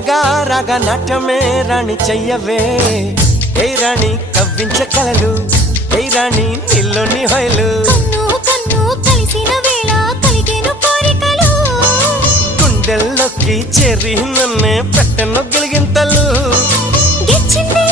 మెల్లగా రాగ నాట్యమే రాణి చెయ్యవే ఏ రాణి కవ్వించ కలలు ఏ రాణి నీలోని హొయలు కన్ను కన్ను కలిసిన వేళ కలిగేను కోరికలు గుండెల్లోకి చేరి నన్నే పెట్టను గిలిగింతలు గిచ్చింది